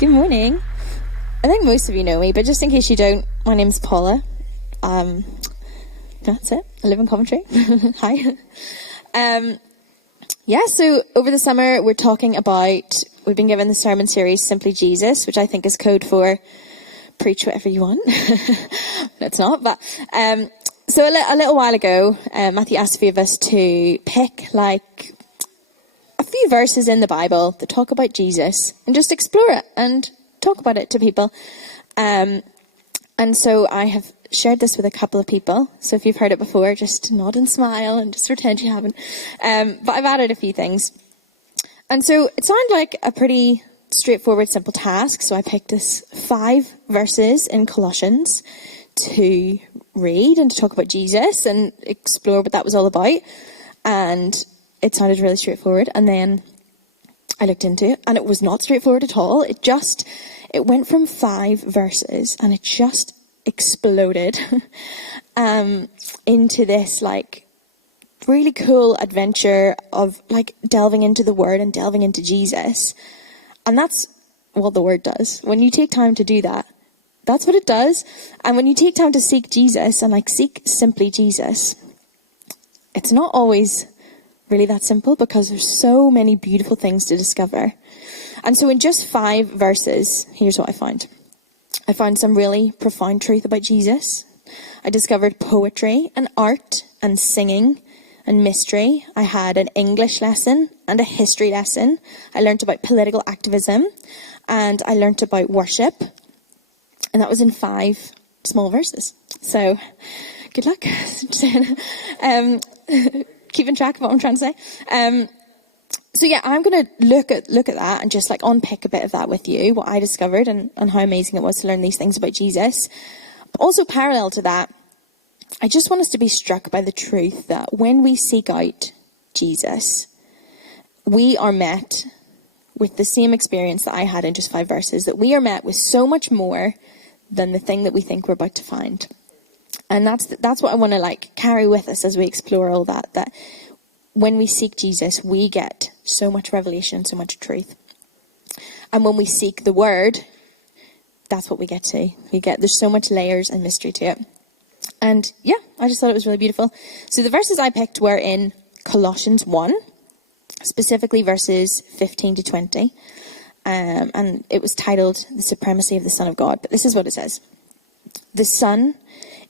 Good morning. I think most of you know me, but just in case you don't, my name's Paula. That's it. I live in Coventry. Hi. So over the summer we've been given the sermon series Simply Jesus, which I think is code for preach whatever you want. No, it's not, but so a little while ago, Matthew asked a few of us to pick a few verses in the Bible that talk about Jesus and just explore it and talk about it to people. And so I have shared this with a couple of people. So if you've heard it before, just nod and smile and just pretend you haven't. But I've added a few things. And so it sounded like a pretty straightforward, simple task. So I picked this 5 verses in Colossians to read and to talk about Jesus and explore what that was all about. And it sounded really straightforward. And then I looked into it and it was not straightforward at all. It went from 5 verses and it just exploded into this really cool adventure of delving into the Word and delving into Jesus. And that's what the Word does. When you take time to do that, that's what it does. And when you take time to seek Jesus and seek simply Jesus, it's not always really that simple because there's so many beautiful things to discover. And so in just 5 verses, here's what I found. I found some really profound truth about Jesus. I discovered poetry and art and singing and mystery. I had an English lesson and a history lesson. I learnt about political activism and I learnt about worship. And that was in 5 small verses. So good luck. Keeping track of what I'm trying to say. I'm going to look at that and just unpick a bit of that with you, what I discovered and how amazing it was to learn these things about Jesus. But also parallel to that, I just want us to be struck by the truth that when we seek out Jesus, we are met with the same experience that I had in just 5 verses, that we are met with so much more than the thing that we think we're about to find. And that's what I want to carry with us as we explore all that when we seek Jesus, we get so much revelation, so much truth. And when we seek the Word, that's what we get to. There's so much layers and mystery to it. And I just thought it was really beautiful. So the verses I picked were in Colossians 1, specifically verses 15 to 20. And it was titled The Supremacy of the Son of God. But this is what it says. The Son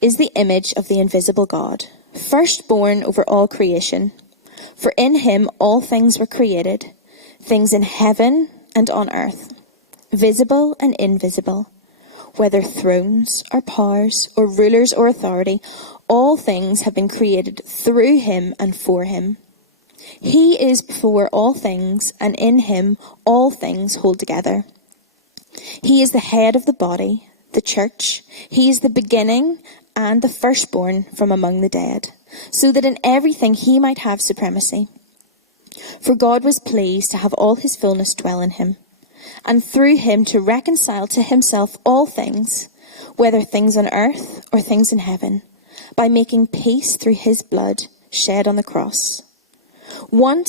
is the image of the invisible God, firstborn over all creation. For in him all things were created, things in heaven and on earth, visible and invisible, whether thrones or powers or rulers or authority, all things have been created through him and for him. He is before all things, and in him all things hold together. He is the head of the body, the church. He is the beginning and the firstborn from among the dead, so that in everything he might have supremacy. For God was pleased to have all his fullness dwell in him, and through him to reconcile to himself all things, whether things on earth or things in heaven, by making peace through his blood shed on the cross. I'm not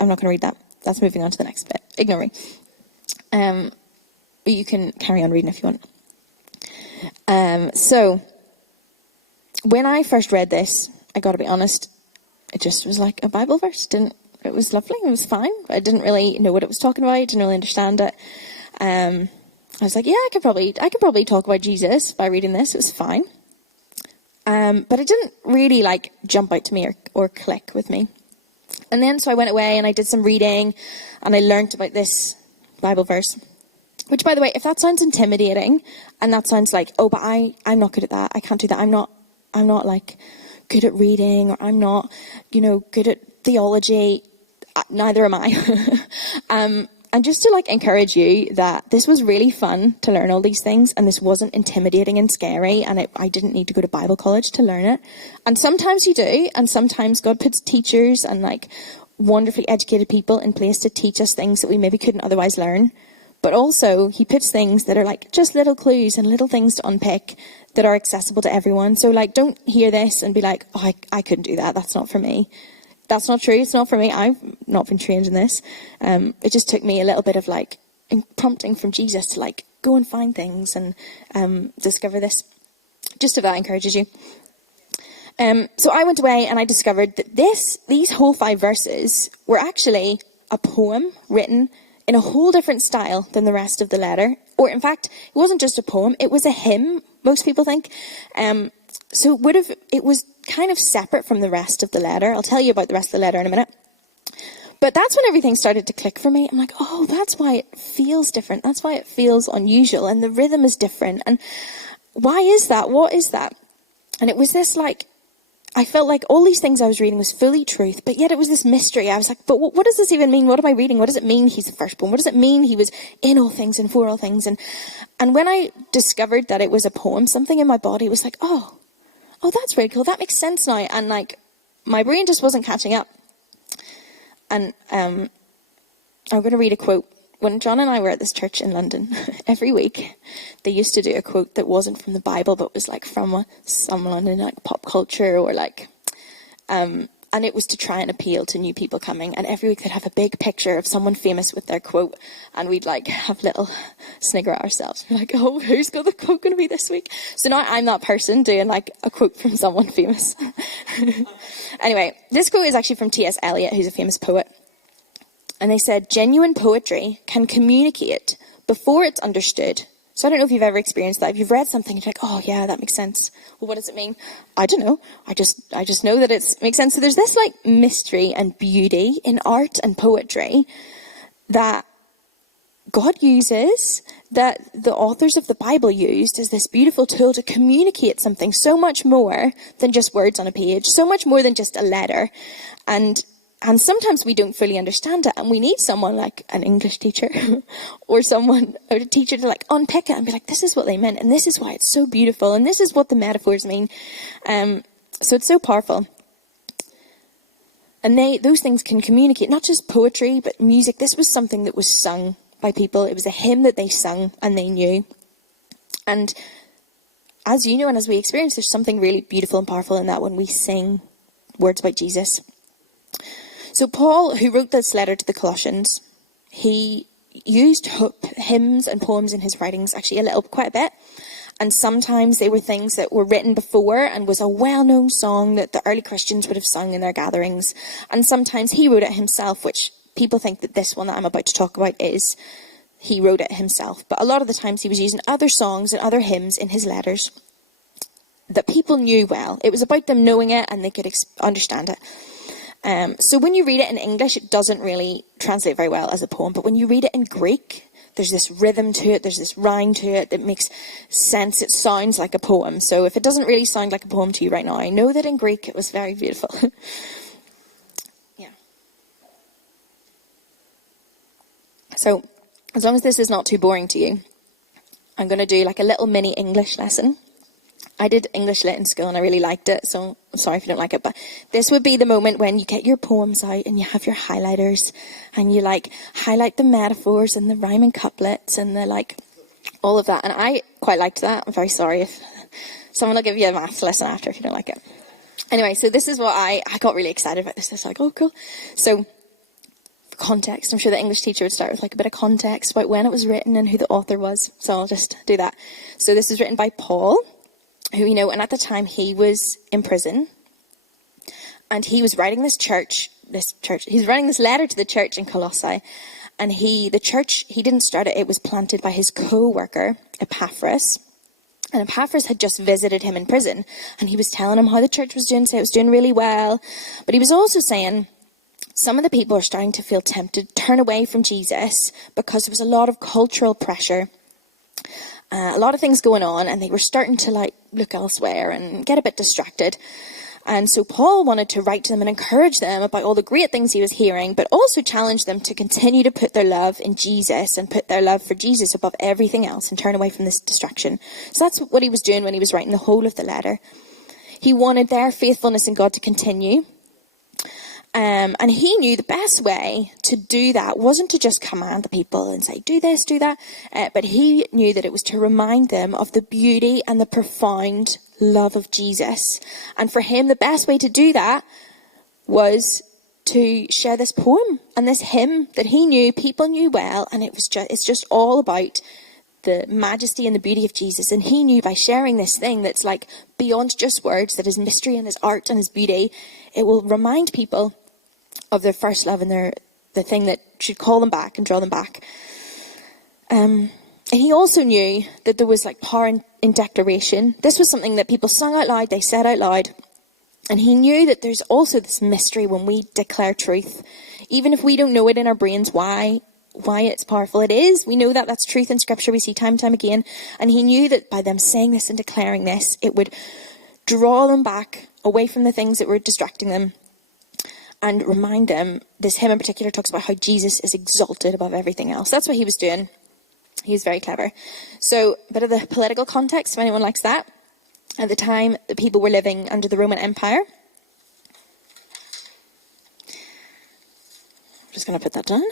going to read that. That's moving on to the next bit. Ignore me. But you can carry on reading if you want. So when I first read this, I got to be honest, it just was like a Bible verse. It was lovely. It was fine. I didn't really know what it was talking about. I didn't really understand it. I was like, I could probably talk about Jesus by reading this. It was fine. But it didn't really jump out to me or click with me. And then so I went away and I did some reading and I learnt about this Bible verse. Which, by the way, if that sounds intimidating and that sounds but I'm not good at that. I can't do that. I'm not good at reading, or I'm not, good at theology. Neither am I. And just to encourage you that this was really fun to learn all these things, and this wasn't intimidating and scary, and I didn't need to go to Bible college to learn it. And sometimes you do, and sometimes God puts teachers and wonderfully educated people in place to teach us things that we maybe couldn't otherwise learn. But also, he puts things that are just little clues and little things to unpick that are accessible to everyone. So don't hear this and be I couldn't do that. That's not for me. That's not true. It's not for me. I've not been trained in this. It just took me a little bit of prompting from Jesus to like go and find things and discover this. Just if that encourages you. So I went away and I discovered that these whole 5 verses were actually a poem written in a whole different style than the rest of the letter. Or in fact, it wasn't just a poem, it was a hymn, most people think. So it was kind of separate from the rest of the letter. I'll tell you about the rest of the letter in a minute. But that's when everything started to click for me. I'm like, oh, that's why it feels different. That's why it feels unusual. And the rhythm is different. And why is that? What is that? And it was this like, I felt like all these things I was reading was fully truth, but yet it was this mystery. I was like, but what does this even mean? What am I reading? What does it mean he's the firstborn? What does it mean he was in all things and for all things? And when I discovered that it was a poem, something in my body was like, oh, that's really cool. That makes sense now. And like, my brain just wasn't catching up. And I'm going to read a quote. When John and I were at this church in London, every week, they used to do a quote that wasn't from the Bible, but was like from someone in like pop culture or like, and it was to try and appeal to new people coming. And every week they'd have a big picture of someone famous with their quote, and we'd like have little snigger at ourselves. We're like, oh, who's got the quote going to be this week? So now I'm that person doing like a quote from someone famous. Anyway, this quote is actually from T.S. Eliot, who's a famous poet. And they said, genuine poetry can communicate before it's understood. So I don't know if you've ever experienced that. If you've read something, you're like, oh yeah, that makes sense. Well, what does it mean? I don't know. I just know that it makes sense. So there's this like mystery and beauty in art and poetry that God uses, that the authors of the Bible used as this beautiful tool to communicate something so much more than just words on a page, so much more than just a letter. And sometimes we don't fully understand it, and we need someone like an English teacher or a teacher to like unpick it and be like, this is what they meant, and this is why it's so beautiful, and this is what the metaphors mean. So it's so powerful. And those things can communicate, not just poetry, but music. This was something that was sung by people. It was a hymn that they sung and they knew. And as you know, and as we experience, there's something really beautiful and powerful in that when we sing words about Jesus. So Paul, who wrote this letter to the Colossians, he used hymns and poems in his writings, actually quite a bit. And sometimes they were things that were written before and was a well-known song that the early Christians would have sung in their gatherings. And sometimes he wrote it himself, which people think that this one that I'm about to talk about is. He wrote it himself. But a lot of the times he was using other songs and other hymns in his letters that people knew well. It was about them knowing it and they could understand it. So when you read it in English, it doesn't really translate very well as a poem. But when you read it in Greek, there's this rhythm to it. There's this rhyme to it that makes sense. It sounds like a poem. So if it doesn't really sound like a poem to you right now, I know that in Greek it was very beautiful. Yeah. So as long as this is not too boring to you, I'm going to do like a little mini English lesson. I did English Lit in school and I really liked it, so I'm sorry if you don't like it, but this would be the moment when you get your poems out and you have your highlighters and you like highlight the metaphors and the rhyming couplets and the like, all of that. And I quite liked that. I'm very sorry if someone will give you a maths lesson after if you don't like it. Anyway, so this is what I got really excited about this. It's like, oh, cool. So context, I'm sure the English teacher would start with like a bit of context about when it was written and who the author was. So I'll just do that. So this is written by Paul, who, you know, and at the time he was in prison and he was writing he's writing this letter to the church in Colossae, and the church, he didn't start it, it was planted by his co-worker, Epaphras, and Epaphras had just visited him in prison, and he was telling him how the church was doing, so it was doing really well, but he was also saying, some of the people are starting to feel tempted to turn away from Jesus because there was a lot of cultural pressure, a lot of things going on, and they were starting to like look elsewhere and get a bit distracted. And so Paul wanted to write to them and encourage them about all the great things he was hearing, but also challenge them to continue to put their love in Jesus and put their love for Jesus above everything else and turn away from this distraction. So that's what he was doing when he was writing the whole of the letter. He wanted their faithfulness in God to continue. And he knew the best way to do that wasn't to just command the people and say, do this, do that. But he knew that it was to remind them of the beauty and the profound love of Jesus. And for him, the best way to do that was to share this poem and this hymn that he knew, people knew well, and it's just all about the majesty and the beauty of Jesus. And he knew by sharing this thing that's like beyond just words, that his mystery and his art and his beauty, it will remind people of their first love and the thing that should call them back and draw them back. And he also knew that there was like power in declaration. This was something that people sung out loud, they said out loud. And he knew that there's also this mystery when we declare truth. Even if we don't know it in our brains why it's powerful, it is. We know that that's truth in Scripture. We see time and time again. And he knew that by them saying this and declaring this, it would draw them back away from the things that were distracting them and remind them. This hymn in particular talks about how Jesus is exalted above everything else. That's what he was doing. He was very clever. So a bit of the political context, if anyone likes that. At the time, the people were living under the Roman Empire. I'm just going to put that down.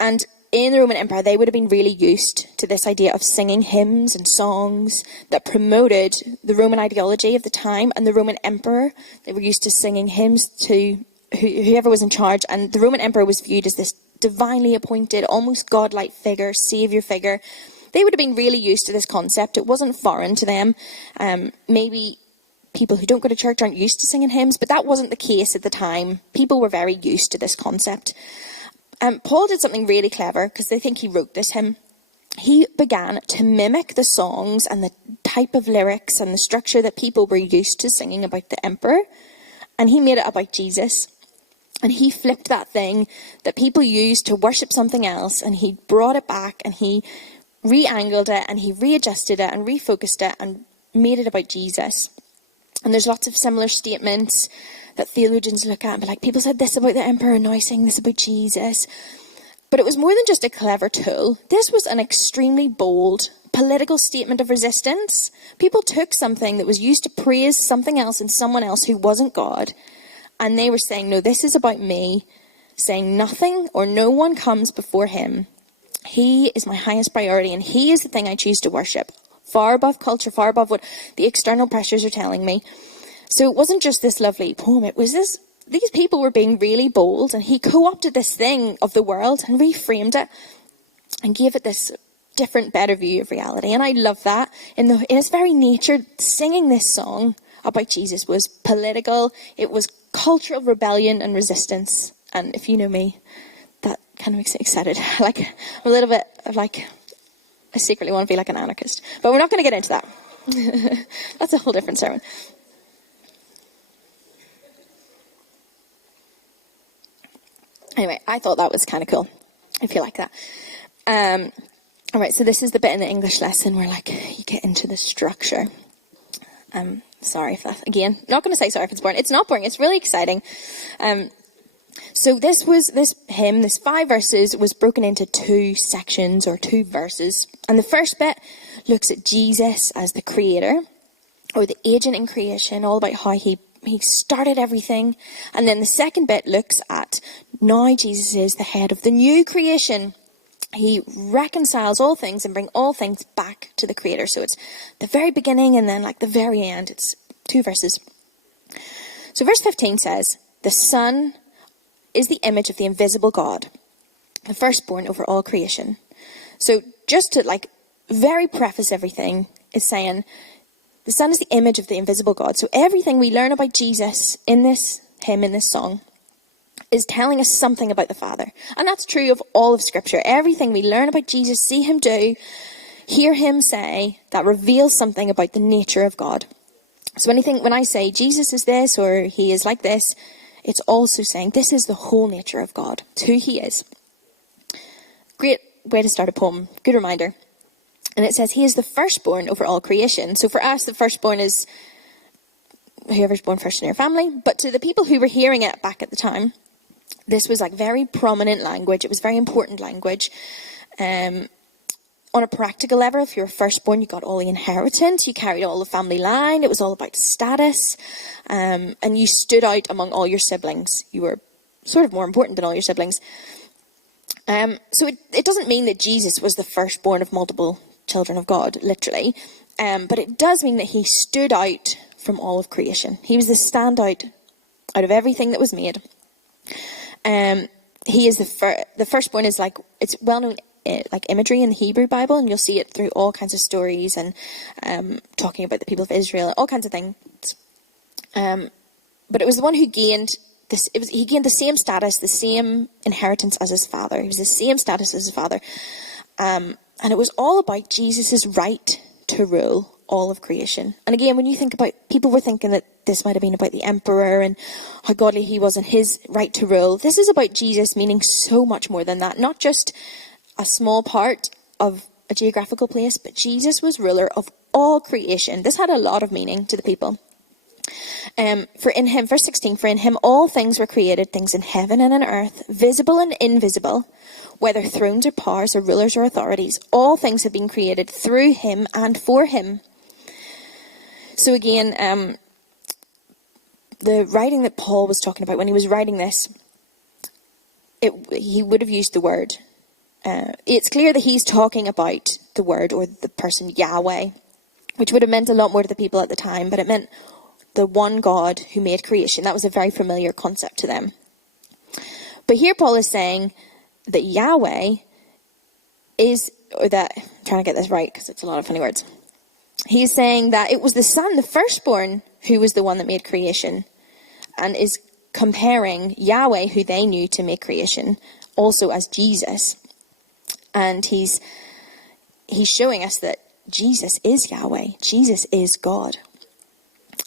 And in the Roman Empire, they would have been really used to this idea of singing hymns and songs that promoted the Roman ideology of the time. And the Roman emperor, they were used to singing hymns to whoever was in charge. And the Roman emperor was viewed as this divinely appointed, almost godlike figure, savior figure. They would have been really used to this concept. It wasn't foreign to them. Maybe people who don't go to church aren't used to singing hymns, but that wasn't the case at the time. People were very used to this concept. Paul did something really clever, because they think he wrote this hymn. He began to mimic the songs and the type of lyrics and the structure that people were used to singing about the emperor, and he made it about Jesus. And he flipped that thing that people used to worship something else, and he brought it back, and he re-angled it, and he readjusted it, and refocused it, and made it about Jesus. And there's lots of similar statements that theologians look at and be like, people said this about the emperor, and now I sing this about Jesus. But it was more than just a clever tool. This was an extremely bold political statement of resistance. People took something that was used to praise something else and someone else who wasn't God, and they were saying, no, this is about me, saying nothing or no one comes before him. He is my highest priority, and he is the thing I choose to worship, far above culture, far above what the external pressures are telling me. So it wasn't just this lovely poem, it was this. These people were being really bold, and he co-opted this thing of the world and reframed it and gave it this different, better view of reality. And I love that. In its very nature, singing this song about Jesus was political. It was cultural rebellion and resistance. And if you know me, that kind of makes me excited. Like, I'm a little bit like, I secretly want to be like an anarchist. But we're not going to get into that. That's a whole different sermon. Anyway, I thought that was kind of cool. I feel like that. All right, so this is the bit in the English lesson where, like, you get into the structure. Sorry if that, again, not going to say sorry if it's boring. It's not boring. It's really exciting. So this hymn, this 5 verses, was broken into 2 sections or 2 verses. And the first bit looks at Jesus as the creator, or the agent in creation, all about how he started everything. And then the second bit looks at now Jesus is the head of the new creation. He reconciles all things and brings all things back to the creator. So it's the very beginning and then like the very end. It's 2 verses. So verse 15 says, the Son is the image of the invisible God, the firstborn over all creation. So just to like very preface everything, is saying the Son is the image of the invisible God. So everything we learn about Jesus in this hymn, in this song, is telling us something about the Father. And that's true of all of Scripture. Everything we learn about Jesus, see him do, hear him say, that reveals something about the nature of God. So when I say Jesus is this or he is like this, it's also saying this is the whole nature of God. It's who he is. Great way to start a poem. Good reminder. And it says he is the firstborn over all creation. So for us, the firstborn is whoever's born first in your family. But to the people who were hearing it back at the time, this was like very prominent language. It was very important language. On a practical level, if you were firstborn, you got all the inheritance. You carried all the family line. It was all about status. And you stood out among all your siblings. You were sort of more important than all your siblings. So it doesn't mean that Jesus was the firstborn of multiple children of God, literally. But it does mean that he stood out from all of creation. He was the standout out of everything that was made. He is the firstborn is like, it's well-known like imagery in the Hebrew Bible, and you'll see it through all kinds of stories and talking about the people of Israel, all kinds of things. But it was the one who gained this. He gained the same status, the same inheritance as his father. He was the same status as his father, and it was all about Jesus' right to rule all of creation. And again, when you think about, people were thinking that this might have been about the emperor and how godly he was and his right to rule. This is about Jesus meaning so much more than that. Not just a small part of a geographical place, but Jesus was ruler of all creation. This had a lot of meaning to the people. For in him, verse 16, for in him all things were created, things in heaven and on earth, visible and invisible, whether thrones or powers or rulers or authorities. All things have been created through him and for him. So again, the writing that Paul was talking about, when he was writing this, he would have used the word. It's clear that he's talking about the word or the person Yahweh, which would have meant a lot more to the people at the time, but it meant the one God who made creation. That was a very familiar concept to them. But here Paul is saying that Yahweh is, or that, I'm trying to get this right because it's a lot of funny words. He's saying that it was the son, the firstborn, who was the one that made creation, and is comparing Yahweh, who they knew to make creation, also as Jesus. And he's showing us that Jesus is Yahweh. Jesus is God.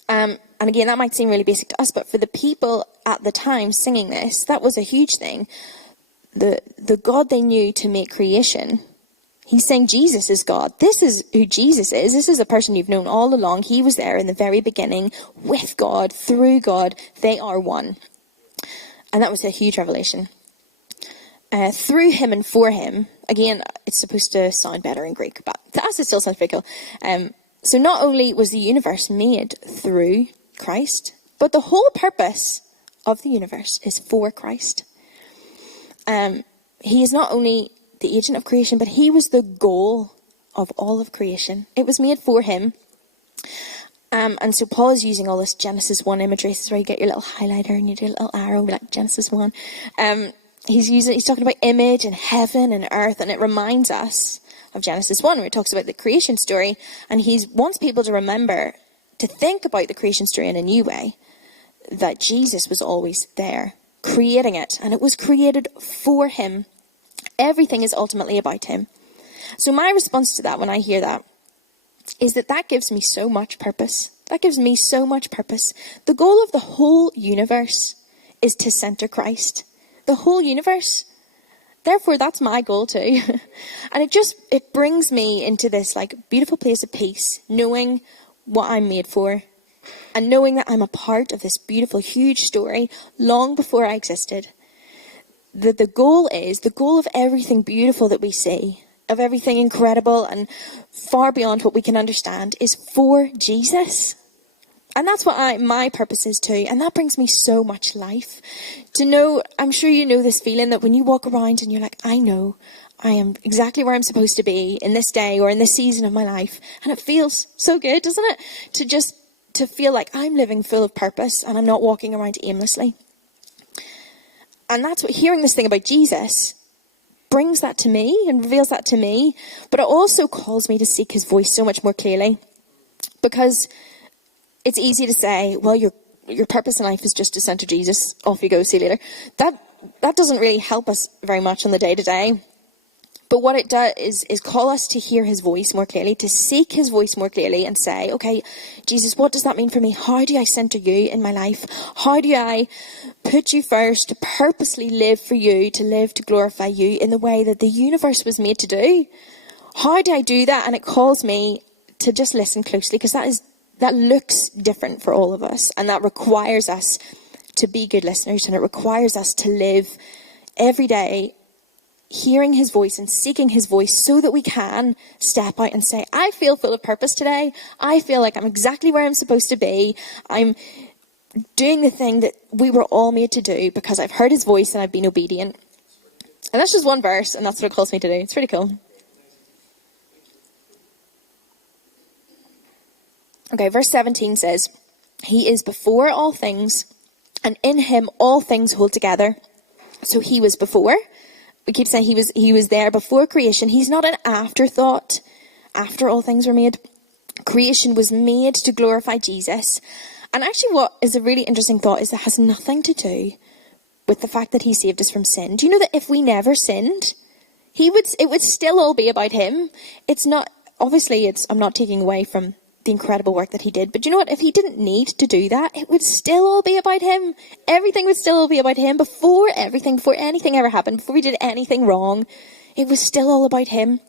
And again, that might seem really basic to us, but for the people at the time singing this, that was a huge thing. The God they knew to make creation, he's saying Jesus is God. This is who Jesus is. This is a person you've known all along. He was there in the very beginning with God, through God. They are one. And that was a huge revelation. Through him and for him, again, it's supposed to sound better in Greek, but to us it still sounds pretty cool. So not only was the universe made through Christ, but the whole purpose of the universe is for Christ. He is not only the agent of creation, but he was the goal of all of creation. It was made for him. And so Paul is using all this Genesis 1 imagery. This is where you get your little highlighter and you do a little arrow, like Genesis 1. He's talking about image and heaven and earth, and it reminds us of Genesis 1, where it talks about the creation story, and he wants people to remember, to think about the creation story in a new way, that Jesus was always there, creating it, and it was created for him. Everything is ultimately about him. So my response to that, when I hear that, is that gives me so much purpose. That gives me so much purpose. The goal of the whole universe is to center Christ. The whole universe. Therefore, that's my goal too. And it brings me into this like beautiful place of peace, knowing what I'm made for, and knowing that I'm a part of this beautiful, huge story long before I existed. That the goal of everything beautiful that we see, of everything incredible and far beyond what we can understand, is for Jesus. And that's what my purpose is too. And that brings me so much life. To know, I'm sure you know this feeling that when you walk around and you're like, I know I am exactly where I'm supposed to be in this day or in this season of my life. And it feels so good, doesn't it? To feel like I'm living full of purpose and I'm not walking around aimlessly. And that's what hearing this thing about Jesus brings that to me and reveals that to me. But it also calls me to seek his voice so much more clearly. Because it's easy to say, well, your purpose in life is just to center Jesus. Off you go, see you later. That doesn't really help us very much on the day-to-day. But what it does is call us to hear his voice more clearly, to seek his voice more clearly and say, okay, Jesus, what does that mean for me? How do I center you in my life? How do I put you first, to purposely live for you, to live to glorify you in the way that the universe was made to do? How do I do that? And it calls me to just listen closely, because that looks different for all of us, and that requires us to be good listeners, and it requires us to live every day hearing his voice and seeking his voice, so that we can step out and say, I feel full of purpose today. I feel like I'm exactly where I'm supposed to be. I'm doing the thing that we were all made to do because I've heard his voice and I've been obedient. And that's just one verse, and that's what it calls me to do. It's pretty cool. Okay, verse 17 says, He is before all things, and in him all things hold together. So he was before. We keep saying he was there before creation. He's not an afterthought after all things were made. Creation was made to glorify Jesus. And actually what is a really interesting thought is it has nothing to do with the fact that he saved us from sin. Do you know that if we never sinned, it would still all be about him? It's not, obviously I'm not taking away from the incredible work that he did, but you know what? If he didn't need to do that, it would still all be about him. Everything would still all be about him before anything ever happened, before we did anything wrong. It was still all about him.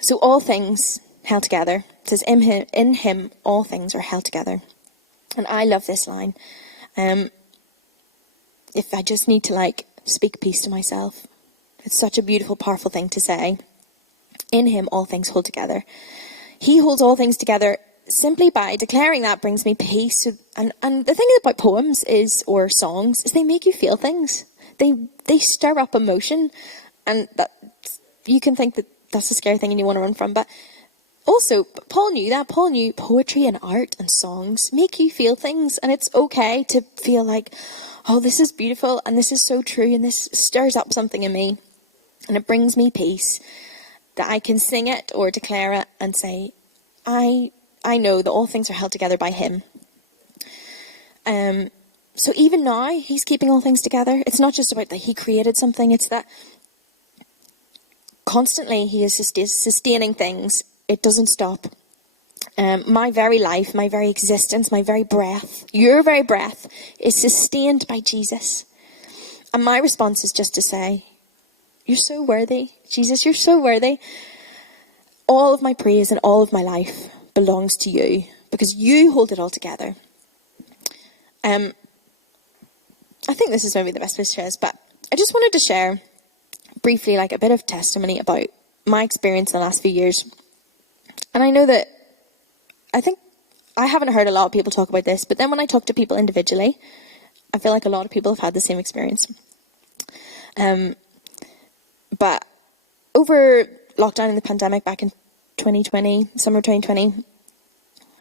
So all things held together. It says in him all things are held together. And I love this line. If I just need to speak peace to myself, it's such a beautiful, powerful thing to say. In him all things hold together. He holds all things together. Simply by declaring that brings me peace. And the thing about poems or songs is they make you feel things. They stir up emotion, and that you can think that that's a scary thing and you want to run from, but also Paul knew that. Paul knew poetry and art and songs make you feel things, and it's okay to feel like, oh, this is beautiful and this is so true and this stirs up something in me and it brings me peace, that I can sing it or declare it and say, I know that all things are held together by him. So even now, he's keeping all things together. It's not just about that he created something, it's that constantly he is sustaining things. It doesn't stop. My very life, my very existence, my very breath, your very breath is sustained by Jesus. And my response is just to say, you're so worthy. Jesus, you're so worthy. All of my praise and all of my life belongs to you because you hold it all together. I think this is maybe the best place to share this, but I just wanted to share briefly a bit of testimony about my experience in the last few years. And I know that I think I haven't heard a lot of people talk about this, but then when I talk to people individually, I feel like a lot of people have had the same experience. But over lockdown and the pandemic back in 2020, summer 2020,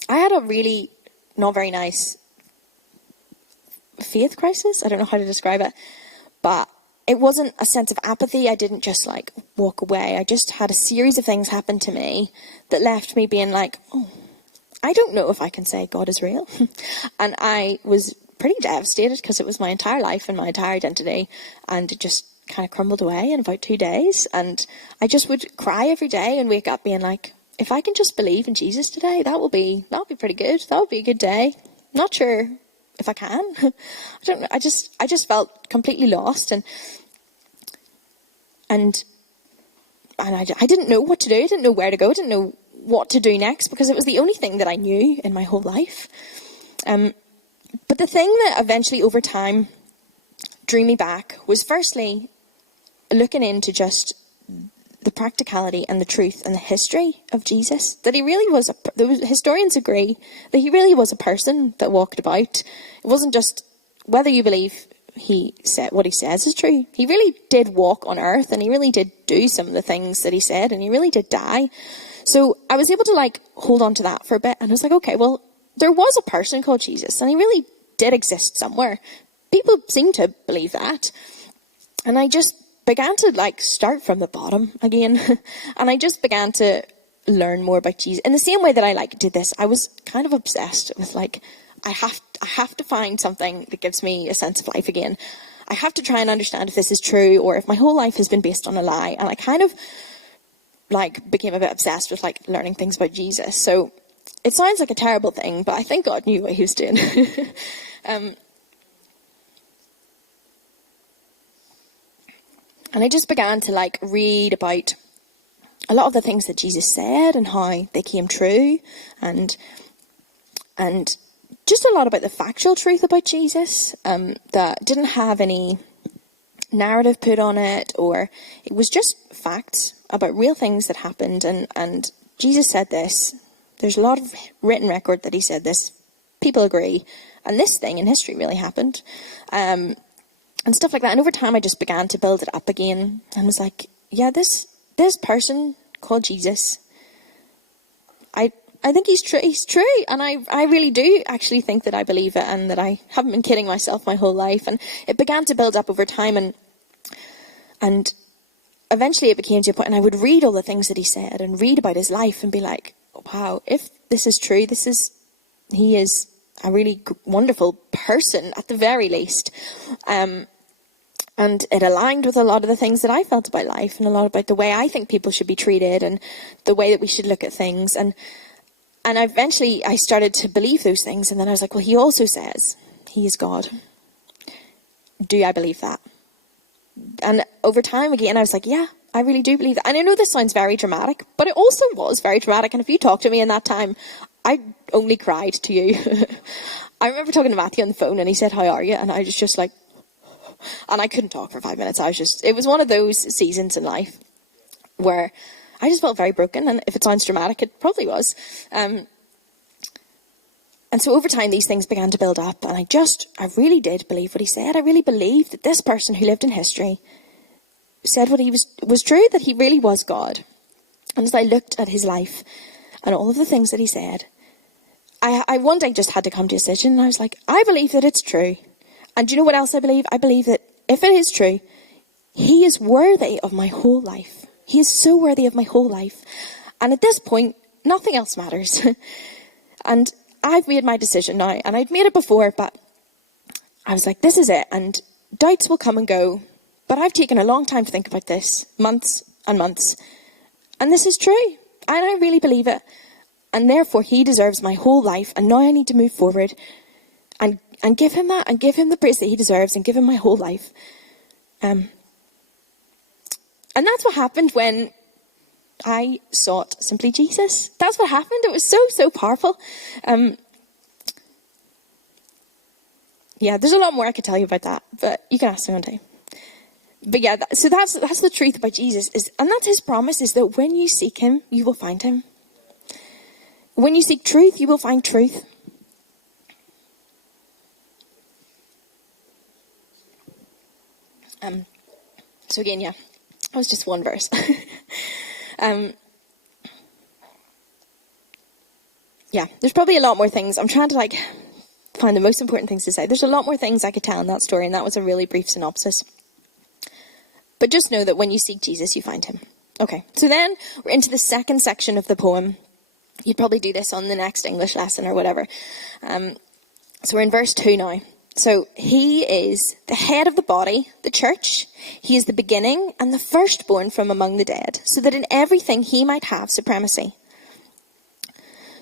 I had a really not very nice faith crisis. I don't know how to describe it, but it wasn't a sense of apathy. I didn't just walk away. I just had a series of things happen to me that left me being oh, I don't know if I can say God is real. And I was pretty devastated because it was my entire life and my entire identity, and it just kind of crumbled away in about 2 days. And I just would cry every day and wake up being if I can just believe in Jesus today, that'll be pretty good. That would be a good day. Not sure if I can. I don't know. I just felt completely lost, and I didn't know what to do. I didn't know where to go. I didn't know what to do next because it was the only thing that I knew in my whole life. But the thing that eventually over time drew me back was firstly looking into just the practicality and the truth and the history of Jesus. That he really was, historians agree, that he really was a person that walked about. It wasn't just whether you believe he said what he says is true. He really did walk on earth, and he really did do some of the things that he said, and he really did die. So I was able to hold on to that for a bit, and I was okay, well, there was a person called Jesus, and he really did exist somewhere. People seem to believe that. And I just began to start from the bottom again. And I just began to learn more about Jesus. In the same way that I did this, I was kind of obsessed with I have to find something that gives me a sense of life again. I have to try and understand if this is true or if my whole life has been based on a lie. And I kind of became a bit obsessed with learning things about Jesus. So it sounds like a terrible thing, but I think God knew what he was doing. And I just began to read about a lot of the things that Jesus said and how they came true, and just a lot about the factual truth about Jesus, that didn't have any narrative put on it, or it was just facts about real things that happened. And Jesus said this. There's a lot of written record that he said this. People agree. And this thing in history really happened. And stuff like that. And over time, I just began to build it up again. And was yeah, this person called Jesus, I I think he's true. He's true. And I really do actually think that I believe it, and that I haven't been kidding myself my whole life. And it began to build up over time, and eventually it became to a point, and I would read all the things that he said and read about his life and be like, wow, if this is true, he is a really wonderful person at the very least. And it aligned with a lot of the things that I felt about life, and a lot about the way I think people should be treated, and the way that we should look at things. And eventually I started to believe those things. And then I was like, well, he also says he is God. Do I believe that? And over time again, I was like, yeah, I really do believe that. And I know this sounds very dramatic, but it also was very dramatic. And if you talked to me in that time, I only cried to you. I remember talking to Matthew on the phone, and he said, how are you? And I was just like, and I couldn't talk for 5 minutes. It was one of those seasons in life where I just felt very broken. And if it sounds dramatic, it probably was. And so over time, these things began to build up. And I really did believe what he said. I really believed that this person who lived in history said what he was true, that he really was God. And as I looked at his life and all of the things that he said, I one day just had to come to a decision. And I was like, I believe that it's true. And do you know what else I believe? I believe that if it is true, he is worthy of my whole life. He is so worthy of my whole life. And at this point, nothing else matters. And I've made my decision now. And I'd made it before, but I was like, this is it. And doubts will come and go. But I've taken a long time to think about this. Months and months. And this is true. And I really believe it. And therefore, he deserves my whole life. And now I need to move forward and give him that, and give him the praise that he deserves, and give him my whole life. And that's what happened when I sought simply Jesus. That's what happened. It was so, so powerful. Yeah, there's a lot more I could tell you about that, but you can ask me one day. But yeah, so that's the truth about Jesus, and that's his promise, is that when you seek him, you will find him. When you seek truth, you will find truth. So again, yeah, that was just one verse. Yeah, there's probably a lot more things. I'm trying to find the most important things to say. There's a lot more things I could tell in that story, and that was a really brief synopsis. But just know that when you seek Jesus, you find him. Okay, so then we're into the second section of the poem. You'd probably do this on the next English lesson or whatever. So we're in verse 2 now. So he is the head of the body, the church. He is the beginning and the firstborn from among the dead, so that in everything he might have supremacy.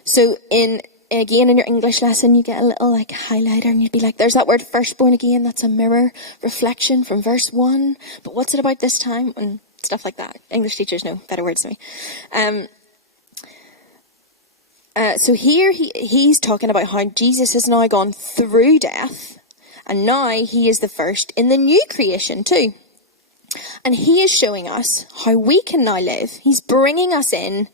So again in your English lesson, you get a little highlighter, and you'd be like, there's that word firstborn again. That's a mirror reflection from verse 1. But what's it about this time? And stuff like that. English teachers know better words than me. So here he's talking about how Jesus has now gone through death, and now he is the first in the new creation too. And he is showing us how we can now live. He's bringing us in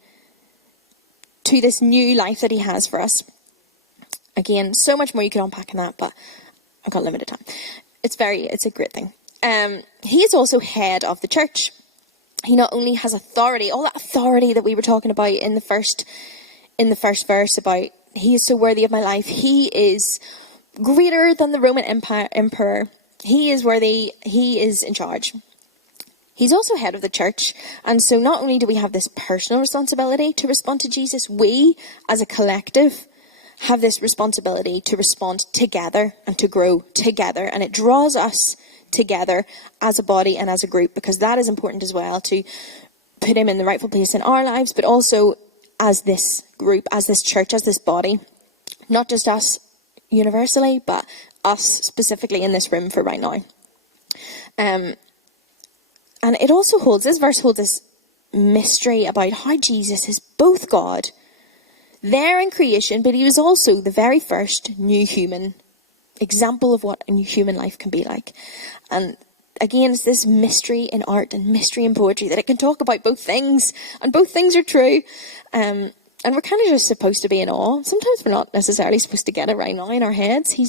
to this new life that he has for us. Again, so much more you could unpack in that, but I've got limited time. It's a great thing. He is also head of the church. He not only has authority, all that authority that we were talking about in the first verse about he is so worthy of my life. He is greater than the Roman emperor. He is worthy. He is in charge. He's also head of the church. And so not only do we have this personal responsibility to respond to Jesus, we as a collective have this responsibility to respond together and to grow together. And it draws us together as a body and as a group, because that is important as well, to put him in the rightful place in our lives, but also as this group, as this church, as this body. Not just us universally, but us specifically in this room for right now. And it also this verse holds this mystery about how Jesus is both God, there in creation, but he was also the very first new human example of what a new human life can be like. And again, it's this mystery in art and mystery in poetry, that it can talk about both things, and both things are true. And we're kind of just supposed to be in awe. Sometimes we're not necessarily supposed to get it right now in our heads.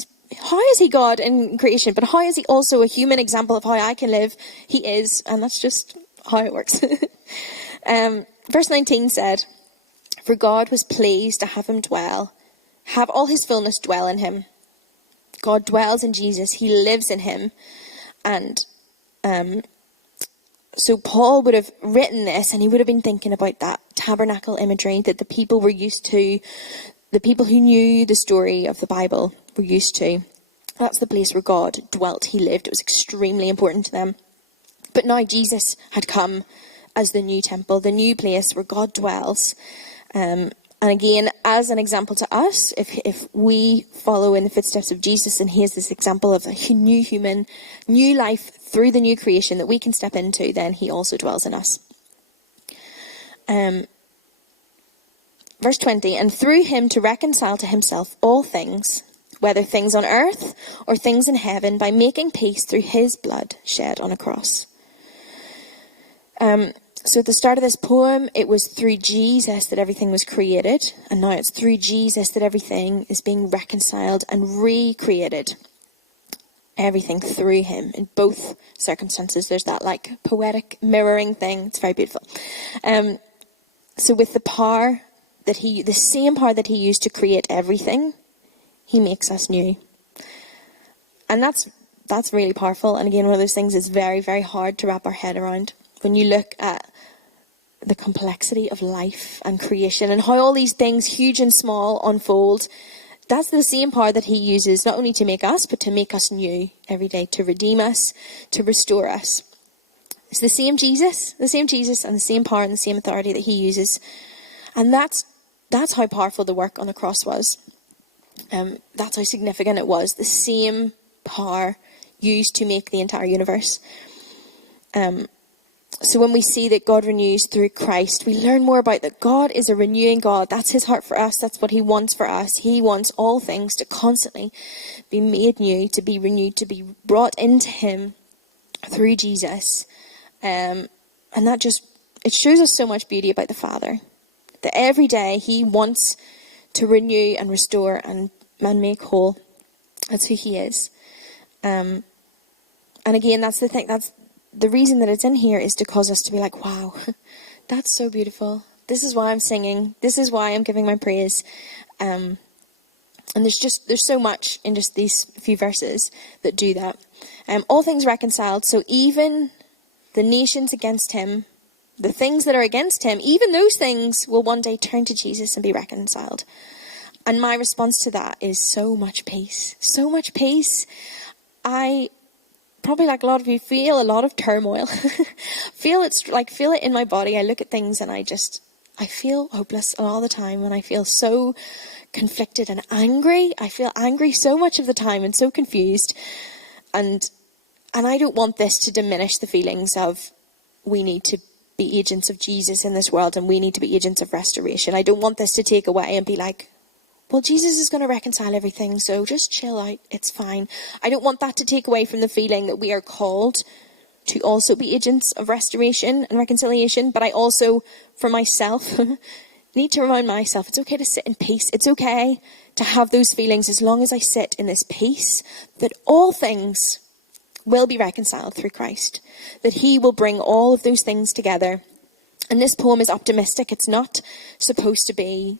How is he God in creation? But how is he also a human example of how I can live? He is, and that's just how it works. Verse 19 said, For God was pleased to have all his fullness dwell in him. God dwells in Jesus. He lives in him. And so Paul would have written this, and he would have been thinking about that tabernacle imagery that the people were used to, the people who knew the story of the Bible were used to. That's the place where God dwelt. He lived. It was extremely important to them. But now Jesus had come as the new temple, the new place where God dwells. And again, as an example to us, if we follow in the footsteps of Jesus, and he is this example of a new human, new life through the new creation that we can step into, then he also dwells in us. Verse 20, and through him to reconcile to himself all things, whether things on earth or things in heaven, by making peace through his blood shed on a cross. So at the start of this poem, it was through Jesus that everything was created, and now it's through Jesus that everything is being reconciled and recreated. Everything through him in both circumstances. There's that like poetic mirroring thing. It's very beautiful. So with the power the same power that he used to create everything, he makes us new. And that's really powerful. And again, one of those things is very, very hard to wrap our head around. When you look at the complexity of life and creation and how all these things, huge and small, unfold, that's the same power that he uses not only to make us, but to make us new every day, to redeem us, to restore us. It's the same Jesus and the same power and the same authority that he uses. And that's how powerful the work on the cross was. That's how significant it was. The same power used to make the entire universe. So when we see that God renews through Christ, we learn more about that God is a renewing God. That's his heart for us. That's what he wants for us. He wants all things to constantly be made new, to be renewed, to be brought into him through Jesus. And that it shows us so much beauty about the Father. That every day he wants to renew and restore and make whole. That's who he is. And again, that's the thing. That's the reason that it's in here, is to cause us to be like, wow, that's so beautiful. This is why I'm singing. This is why I'm giving my praise. And there's so much in just these few verses that do that. All things reconciled. So even the nations against him, the things that are against him, even those things will one day turn to Jesus and be reconciled. And my response to that is so much peace. So much peace. I, probably like a lot of you, feel a lot of turmoil. feel it in my body. I look at things and I feel hopeless all the time, and I feel so conflicted and angry. I feel angry so much of the time and so confused. And I don't want this to diminish the feelings of we need to be agents of Jesus in this world and we need to be agents of restoration. I don't want this to take away and be like, well, Jesus is going to reconcile everything, so just chill out, it's fine. I don't want that to take away from the feeling that we are called to also be agents of restoration and reconciliation, but I also, for myself, need to remind myself it's okay to sit in peace. It's okay to have those feelings as long as I sit in this peace, that all things will be reconciled through Christ, that he will bring all of those things together. And this poem is optimistic. It's not supposed to be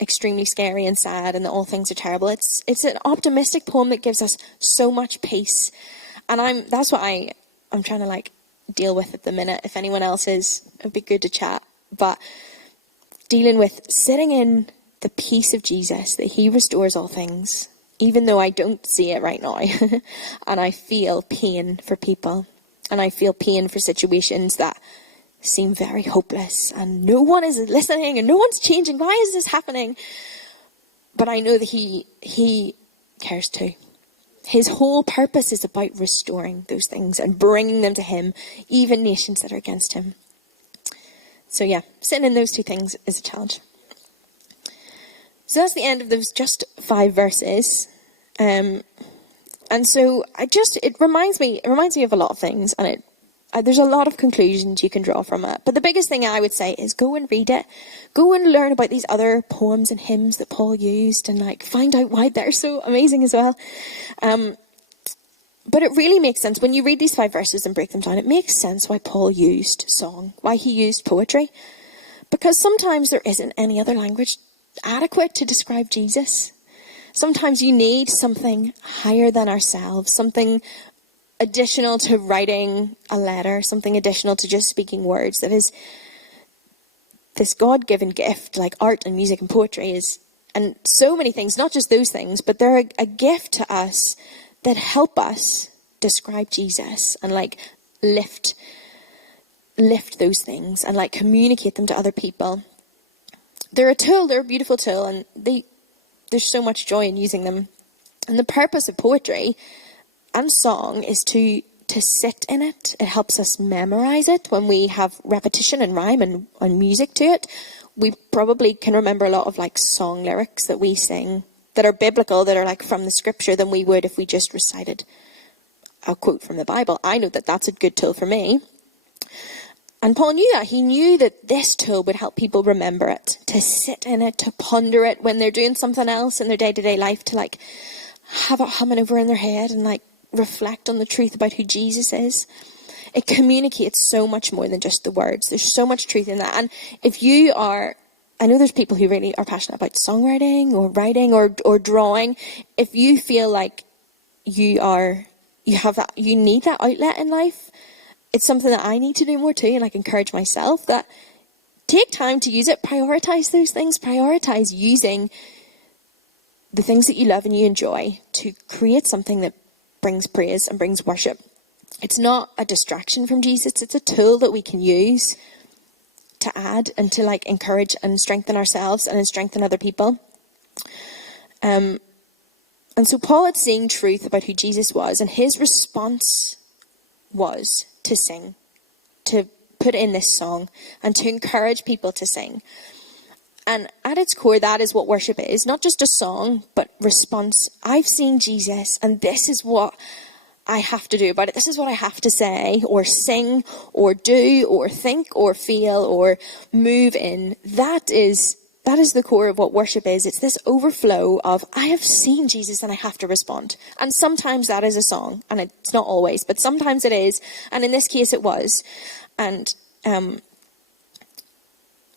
extremely scary and sad and that all things are terrible. It's an optimistic poem that gives us so much peace. And that's what I'm trying to deal with at the minute. If anyone else is, it'd be good to chat. But dealing with sitting in the peace of Jesus, that he restores all things, even though I don't see it right now. And I feel pain for people. And I feel pain for situations that seem very hopeless. And no one is listening and no one's changing. Why is this happening? But I know that he cares too. His whole purpose is about restoring those things and bringing them to him, even nations that are against him. So yeah, sitting in those two things is a challenge. So that's the end of those just 5 verses. And so it reminds me of a lot of things, and there's a lot of conclusions you can draw from it. But the biggest thing I would say is go and read it. Go and learn about these other poems and hymns that Paul used, and find out why they're so amazing as well. But it really makes sense when you read these 5 verses and break them down. It makes sense why Paul used song, why he used poetry. Because sometimes there isn't any other language adequate to describe Jesus. Sometimes you need something higher than ourselves, something additional to writing a letter, something additional to just speaking words. That is this God-given gift, like art and music and poetry is, and so many things, not just those things, but they're a gift to us that help us describe Jesus and like lift those things and like communicate them to other people. They're a tool, they're a beautiful tool, and there's so much joy in using them. And the purpose of poetry and song is to sit in it. It helps us memorize it. When we have repetition and rhyme and music to it, we probably can remember a lot of like song lyrics that we sing that are biblical, that are like from the scripture, than we would if we just recited a quote from the Bible. I know that that's a good tool for me. And Paul knew that. He knew that this tool would help people remember it, to sit in it, to ponder it when they're doing something else in their day-to-day life, to like have it humming over in their head and like reflect on the truth about who Jesus is. It communicates so much more than just the words. There's so much truth in that. And if you are, I know there's people who really are passionate about songwriting or writing or drawing. If you feel like you need that outlet in life, it's something that I need to do more too, and I encourage myself that take time to use it. Prioritize those things. Prioritize using the things that you love and you enjoy to create something that brings praise and brings worship. It's not a distraction from Jesus. It's a tool that we can use to add and to like encourage and strengthen ourselves and strengthen other people. And so Paul had seen truth about who Jesus was, and his response was to sing, to put in this song and to encourage people to sing. And at its core, that is what worship is. Not just a song, but response. I've seen Jesus, and this is what I have to do about it. This is what I have to say, or sing, or do, or think, or feel, or move in. That is the core of what worship is. It's this overflow of, I have seen Jesus and I have to respond. And sometimes that is a song, and it's not always, but sometimes it is. And in this case it was. And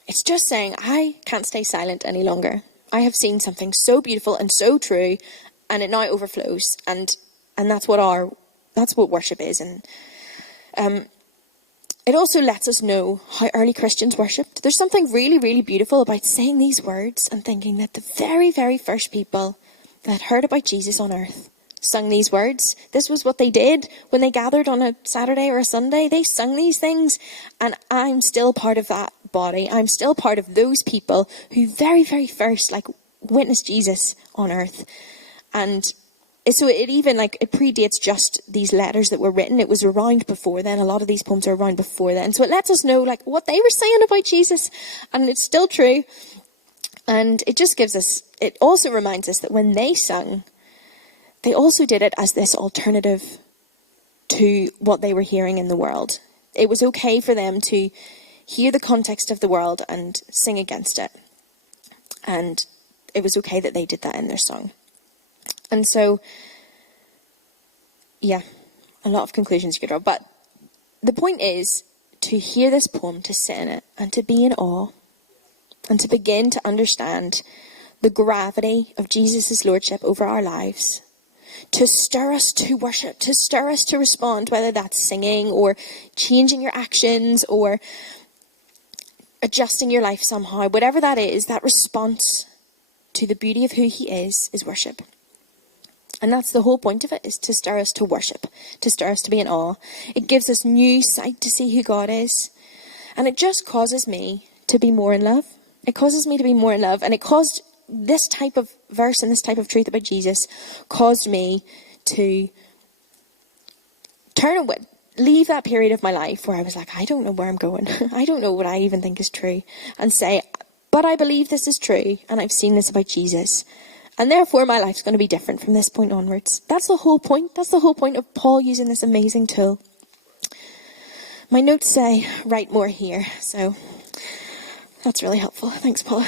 it's just saying, I can't stay silent any longer. I have seen something so beautiful and so true, and it now overflows. And that's what worship is. And it also lets us know how early Christians worshipped. There's something really, really beautiful about saying these words and thinking that the very, very first people that heard about Jesus on earth sung these words. This was what they did when they gathered on a Saturday or a Sunday. They sung these things, and I'm still part of that body. I'm still part of those people who very, very first witnessed Jesus on earth. And so it even it predates just these letters that were written. It was around before then. A lot of these poems are around before then. So it lets us know what they were saying about Jesus, and it's still true. And it just it also reminds us that when they sung, they also did it as this alternative to what they were hearing in the world. It was okay for them to hear the context of the world and sing against it. And it was okay that they did that in their song. And so, yeah, a lot of conclusions you could draw. But the point is to hear this poem, to sit in it, and to be in awe, and to begin to understand the gravity of Jesus' lordship over our lives, to stir us to worship, to stir us to respond, whether that's singing or changing your actions or adjusting your life somehow. Whatever that is, that response to the beauty of who he is worship. And that's the whole point of it, is to stir us to worship, to stir us to be in awe. It gives us new sight to see who God is. And it just causes me to be more in love. It causes me to be more in love. And it caused this type of verse and this type of truth about Jesus caused me to leave that period of my life where I was like, I don't know where I'm going. I don't know what I even think is true. And say, but I believe this is true. And I've seen this about Jesus. And therefore my life's going to be different from this point onwards. That's the whole point. That's the whole point of Paul using this amazing tool. My notes say, write more here. So that's really helpful. Thanks, Paula.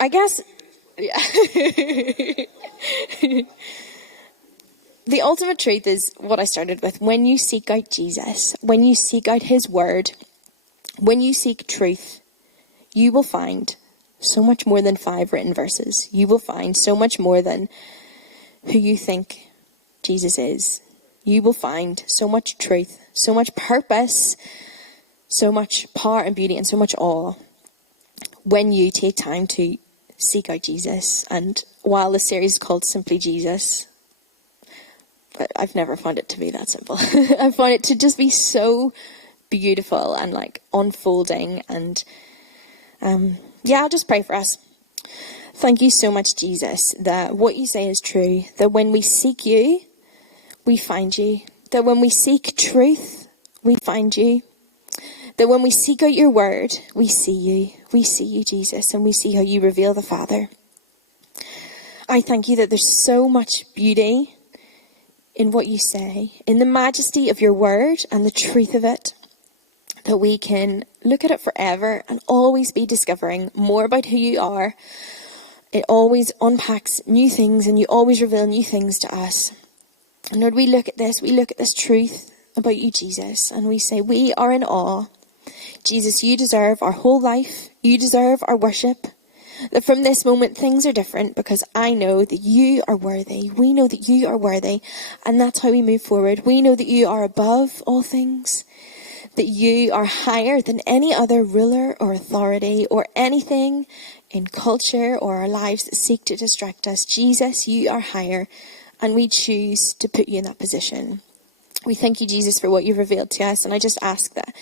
I guess, yeah. the ultimate truth is what I started with. When you seek out Jesus, when you seek out his word, when you seek truth, you will find so much more than 5 written verses. You will find so much more than who you think Jesus is. You will find so much truth, so much purpose, so much power and beauty, and so much awe when you take time to seek out Jesus. And while the series is called Simply Jesus, I've never found it to be that simple. I find it to just be so beautiful and like unfolding. And I'll just pray for us. Thank you so much, Jesus, that what you say is true, that when we seek you, we find you, that when we seek truth, we find you, that when we seek out your word, we see you, Jesus, and we see how you reveal the Father. I thank you that there's so much beauty in what you say, in the majesty of your word and the truth of it, that we can look at it forever and always be discovering more about who you are. It always unpacks new things and you always reveal new things to us. And Lord, we look at this truth about you, Jesus, and we say we are in awe. Jesus, you deserve our whole life. You deserve our worship. That from this moment things are different because I know that you are worthy. We know that you are worthy, and that's how we move forward. We know that you are above all things, that you are higher than any other ruler or authority or anything in culture or our lives that seek to distract us. Jesus, you are higher, and we choose to put you in that position. We thank you, Jesus, for what you've revealed to us, and I just ask that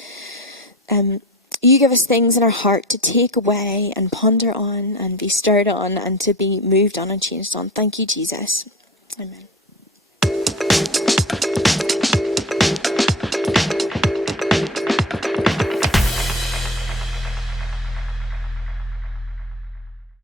you give us things in our heart to take away and ponder on and be stirred on and to be moved on and changed on. Thank you, Jesus. Amen.